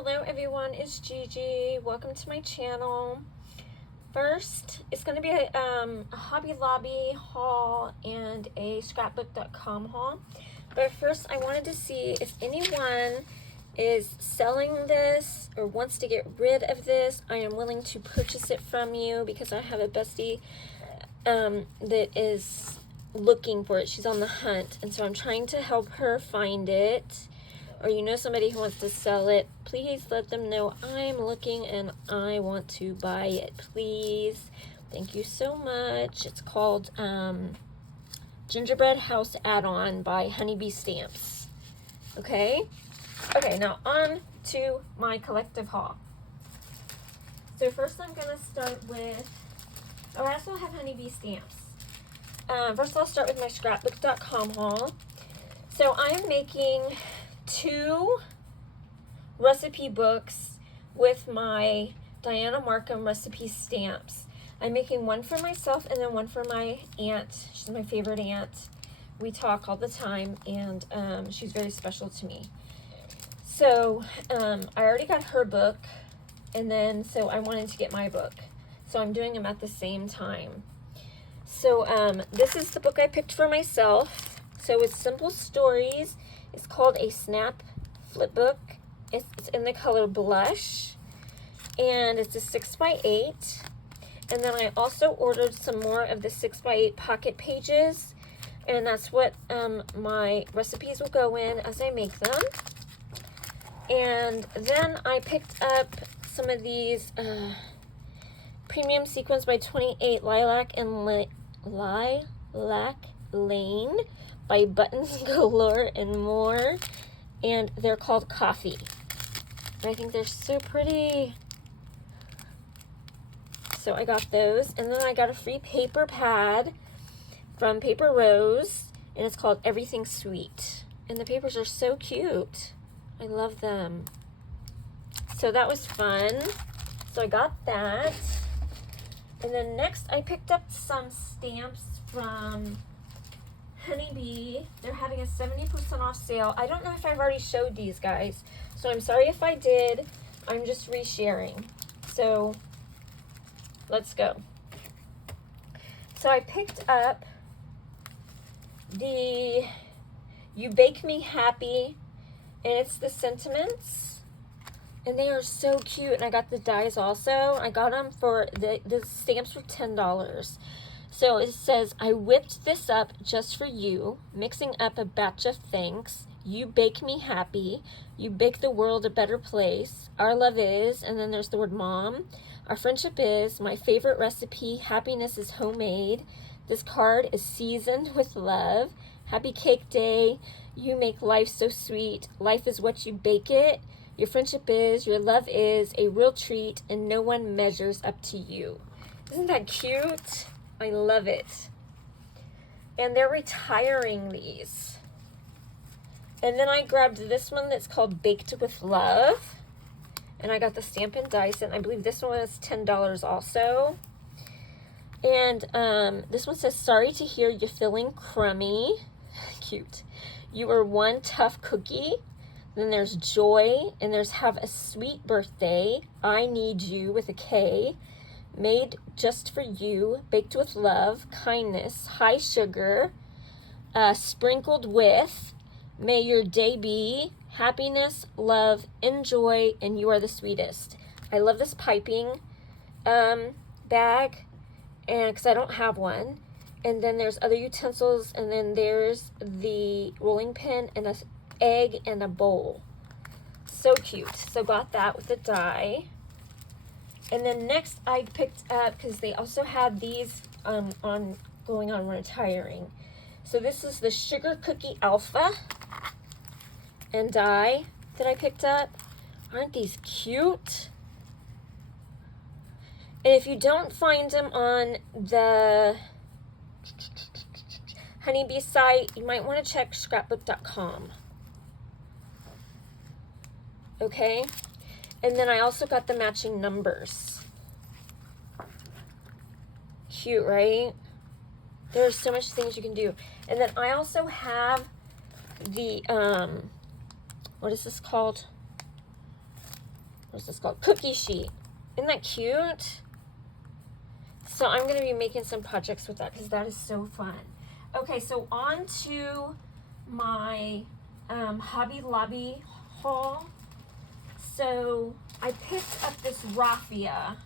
Hello everyone, it's Gigi. Welcome to my channel. First, it's going to be a Hobby Lobby haul and a Scrapbook.com haul. But first, I wanted to see if anyone is selling this or wants to get rid of this. I am willing to purchase it from you because I have a bestie that is looking for it. She's on the hunt, and so I'm trying to help her find it. Or you know somebody who wants to sell it, please let them know I'm looking and I want to buy it, please. Thank you so much. It's called Gingerbread House Add-on by Honeybee Stamps. Okay, now on to my collective haul. So first I'm going to start with, I also have Honeybee Stamps. First I'll start with my Scrapbook.com haul. So I'm making 2 recipe books with my Diana Markham recipe stamps. I'm making one for myself and then one for my aunt. She's my favorite aunt. We talk all the time, and she's very special to me. So I already got her book, and then so I wanted to get my book. So I'm doing them at the same time. So this is the book I picked for myself. So it's Simple Stories. It's called a Snap Flip Book. It's in the color Blush, and it's a 6x8. And then I also ordered some more of the 6x8 pocket pages, and that's what my recipes will go in as I make them. And then I picked up some of these Premium Sequence by 28 Lilac and Lilac Lane by Buttons Galore and More, and they're called Coffee. I think they're so pretty. So I got those, and then I got a free paper pad from Paper Rose, and it's called Everything Sweet. And the papers are so cute. I love them. So that was fun. So I got that. And then next I picked up some stamps from Honeybee. They're having a 70% off sale. I don't know if I've already showed these guys, so I'm sorry if I did. I'm just resharing. So let's go. So I picked up the You Bake Me Happy, and it's the sentiments, and they are so cute. And I got the dies also. I got them for the stamps were $10. So it says, I whipped this up just for you, mixing up a batch of thanks. You bake me happy. You bake the world a better place. Our love is, and then there's the word mom. Our friendship is, my favorite recipe. Happiness is homemade. This card is seasoned with love. Happy cake day. You make life so sweet. Life is what you bake it. Your friendship is, your love is a real treat, and no one measures up to you. Isn't that cute? I love it. And they're retiring these. And then I grabbed this one that's called Baked with Love. And I got the stamp and dice, and I believe this one was $10 also. And this one says, sorry to hear you're feeling crummy. Cute. You are one tough cookie. Then there's Joy, and there's Have a Sweet Birthday. I Need You with a K. Made just for you, baked with love, kindness, high sugar, sprinkled with, may your day be, happiness, love, enjoy, and you are the sweetest. I love this piping bag, and because I don't have one. And then there's other utensils, and then there's the rolling pin and an egg and a bowl. So cute. So got that with the die. And then next I picked up, because they also had these on retiring. So this is the Sugar Cookie Alpha and die that I picked up. Aren't these cute? And if you don't find them on the Honeybee site, you might want to check Scrapbook.com. Okay? And then I also got the matching numbers. Cute, right? There's so much things you can do. And then I also have the, what is this called? what's this called? Cookie sheet. Isn't that cute? So I'm going to be making some projects with that because that is so fun. Okay, so on to my Hobby Lobby haul. So I picked up this raffia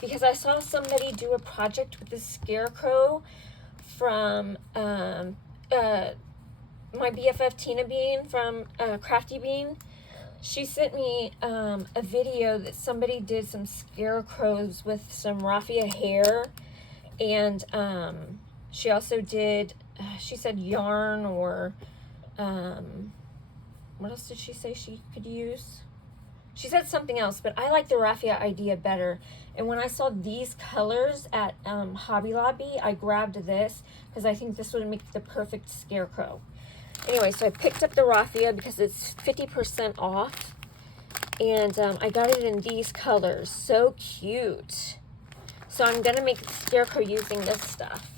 because I saw somebody do a project with this scarecrow from my BFF Tina Bean from Crafty Bean. She sent me a video that somebody did some scarecrows with some raffia hair, and she also did, she said yarn, or what else did she say she could use? She said something else, but I like the raffia idea better. And when I saw these colors at Hobby Lobby, I grabbed this because I think this would make the perfect scarecrow. Anyway, so I picked up the raffia because it's 50% off. And I got it in these colors. So cute. So I'm going to make the scarecrow using this stuff.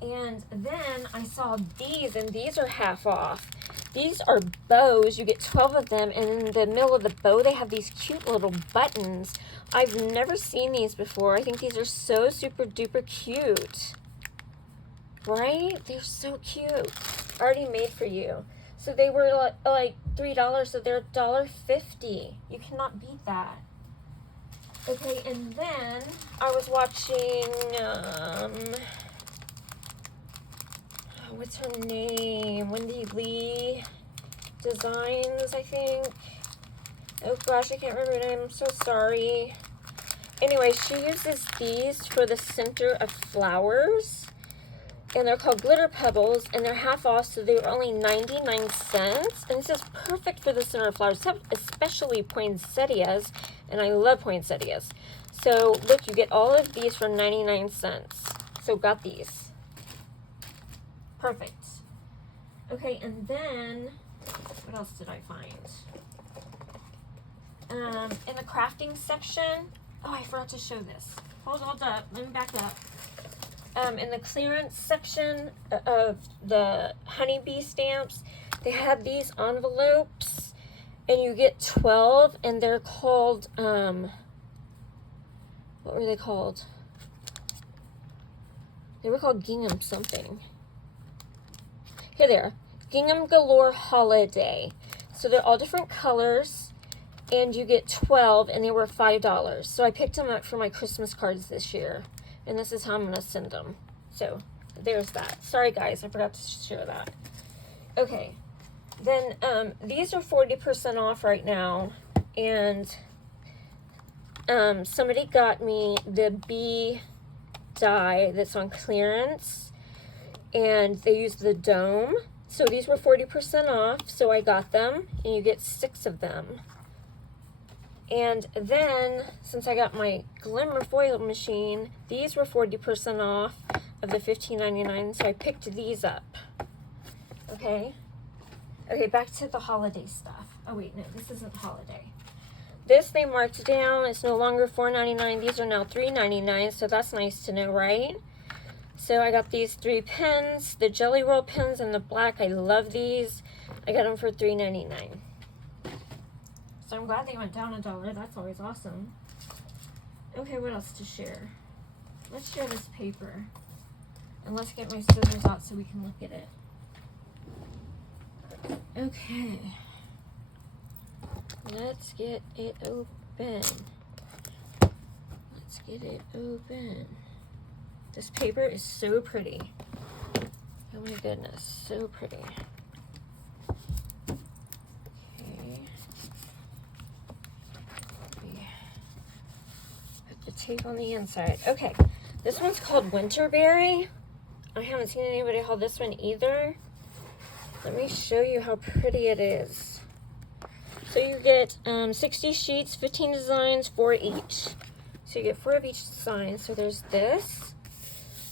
And then I saw these, and these are half off. These are bows. You get 12 of them, and in the middle of the bow, they have these cute little buttons. I've never seen these before. I think these are so super duper cute. Right? They're so cute. Already made for you. So they were like $3, so they're $1.50. You cannot beat that. Okay, and then I was watching, what's her name? Wendy Lee Designs, I think. Oh gosh, I can't remember her name. I'm so sorry. Anyway, she uses these for the center of flowers. And they're called Glitter Pebbles, and they're half off, so they were only 99 cents. And this is perfect for the center of flowers, especially poinsettias, and I love poinsettias. So, look, you get all of these for 99 cents. So, got these. Perfect. Okay, and then, what else did I find? In the crafting section, oh, I forgot to show this. Hold up, let me back up. In the clearance section of the honeybee stamps, they had these envelopes, and you get 12, and they're called, what were they called? They were called Gingham something. Here they are. Gingham Galore Holiday. So they're all different colors, and you get 12, and they were $5. So I picked them up for my Christmas cards this year. And this is how I'm going to send them. So, there's that. Sorry, guys. I forgot to share that. Okay. Then, these are 40% off right now. And, somebody got me the bee die that's on clearance. And they use the dome. So, these were 40% off. So, I got them. And you get 6 of them. And then, since I got my glimmer foil machine, these were 40% off of the $15.99, so I picked these up. Okay? Okay, back to the holiday stuff. Oh, wait, no, this isn't holiday. This they marked down. It's no longer $4.99. These are now $3.99, so that's nice to know, right? So I got these 3 pens, the Jelly Roll pens in the black. I love these. I got them for $3.99. So I'm glad they went down $1. That's always awesome. Okay, what else to share? Let's share this paper. And let's get my scissors out so we can look at it. Okay. Let's get it open. Let's get it open. This paper is so pretty. Oh my goodness, so pretty. Tape on the inside. Okay, this one's called Winterberry. I haven't seen anybody haul this one either. Let me show you how pretty it is. So you get 60 sheets, 15 designs, 4 each. So you get 4 of each design. So there's this.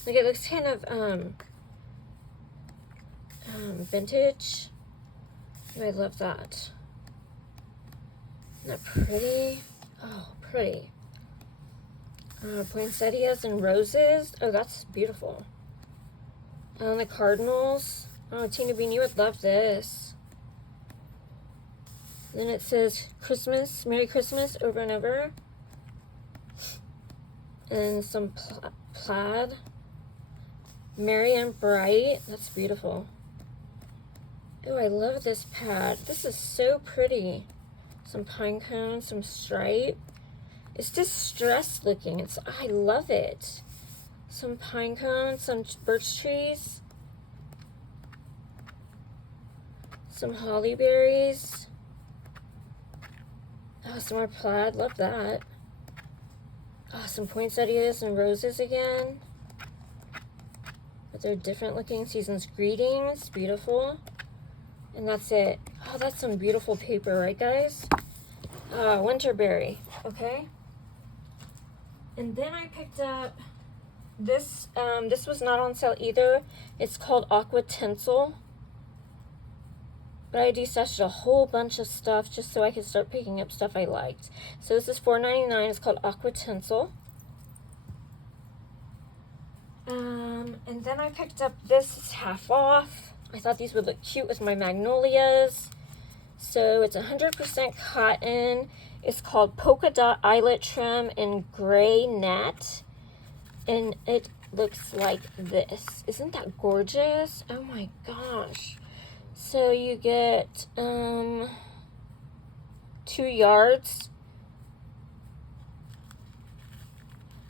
Like, it looks kind of vintage. I love that. Isn't that pretty? Oh, pretty. Poinsettias and roses. Oh, that's beautiful. The cardinals. Oh, Tina Bean, you would love this. Then it says Christmas, Merry Christmas over and over. And some plaid. Merry and bright. That's beautiful. Oh, I love this pad. This is so pretty. Some pine cones, some stripe. It's distressed looking. I love it. Some pine cones, some birch trees. Some holly berries. Oh, some more plaid. Love that. Oh, some poinsettias and roses again. But they're different looking. Season's greetings. Beautiful. And that's it. Oh, that's some beautiful paper, right, guys? Winterberry. Okay. And then I picked up this. This was not on sale either. It's called Aqua Tinsel. But I destashed a whole bunch of stuff just so I could start picking up stuff I liked. So this is $4.99. It's called Aqua Tinsel. And then I picked up this. It's half off. I thought these would look cute with my magnolias. So it's 100% cotton. It's called Polka Dot Eyelet Trim in Gray Net. And it looks like this. Isn't that gorgeous? Oh my gosh. So you get 2 yards.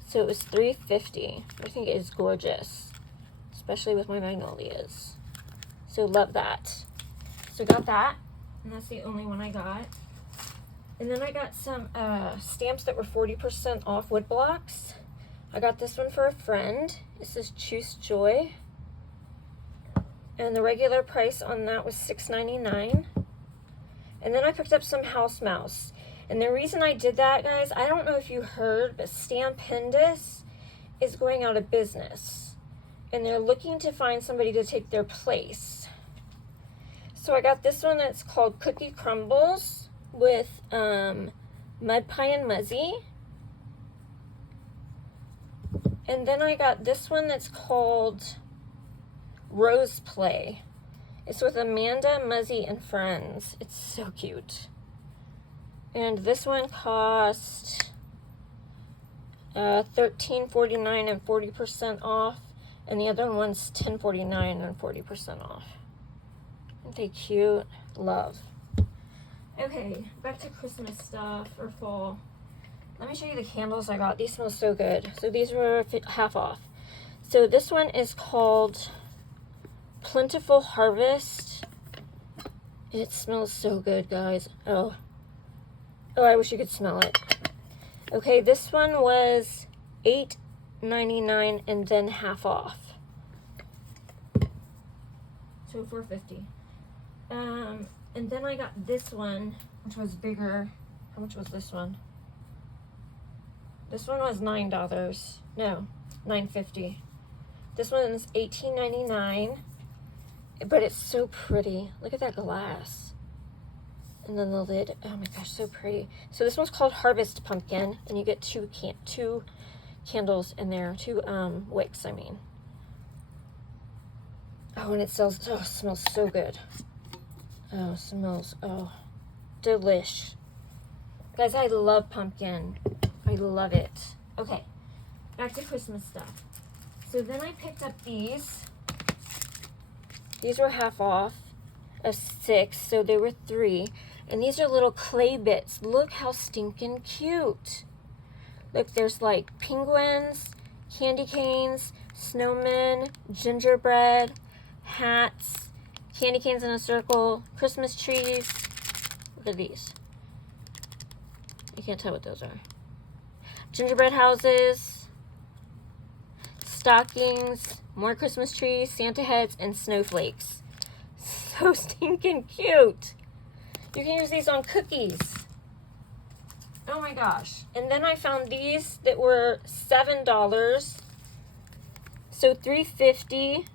So it was $3.50. I think it is gorgeous, especially with my magnolias. So love that. So got that, and that's the only one I got. And then I got some stamps that were 40% off wood blocks. I got this one for a friend. This is Choose Joy. And the regular price on that was $6.99. And then I picked up some House Mouse. And the reason I did that, guys, I don't know if you heard, but Stampendous is going out of business. And they're looking to find somebody to take their place. So I got this one that's called Cookie Crumbles with Mud Pie and Muzzy. And then I got this one that's called Rose Play. It's with Amanda, Muzzy, and friends. It's so cute. And this one cost $13.49 and 40% off. And the other one's $10.49 and 40% off. Aren't they cute? Love. Okay, back to Christmas stuff or fall. Let me show you the candles I got. These smell so good. So these were half off. So this one is called Plentiful Harvest. It smells so good, guys. Oh, I wish you could smell it. Okay, this one was $8.99 and then half off. So $4.50. And then I got this one, which was bigger. How much was this one? This one was $9. No, $9.50. This one's $18.99. But it's so pretty. Look at that glass. And then the lid. Oh my gosh, so pretty. So this one's called Harvest Pumpkin, and you get two candles in there. 2 wicks, I mean. Oh, and it smells so good. Oh, smells, delish. Guys, I love pumpkin. I love it. Okay, back to Christmas stuff. So then I picked up these. These were half off of 6, so they were 3. And these are little clay bits. Look how stinking cute. Look, there's like penguins, candy canes, snowmen, gingerbread, hats, candy canes in a circle, Christmas trees. Look at these. You can't tell what those are. Gingerbread houses, stockings, more Christmas trees, Santa heads, and snowflakes. So stinking cute. You can use these on cookies. Oh my gosh. And then I found these that were $7. So $3.50.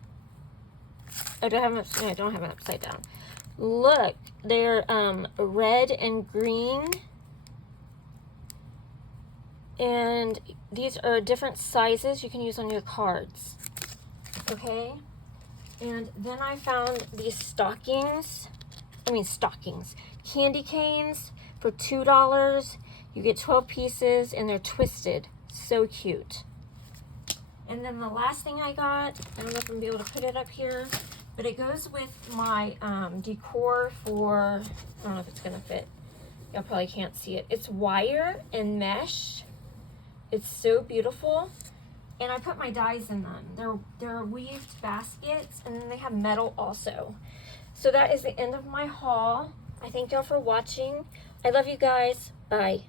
I don't have it upside down. Look, they're red and green. And these are different sizes you can use on your cards. Okay? And then I found these stockings. candy canes for $2. You get 12 pieces and they're twisted. So cute. And then the last thing I got, I don't know if I'm gonna be able to put it up here, but it goes with my decor for, I don't know if it's gonna fit. Y'all probably can't see it. It's wire and mesh. It's so beautiful. And I put my dies in them. They're weaved baskets, and then they have metal also. So that is the end of my haul. I thank y'all for watching. I love you guys. Bye.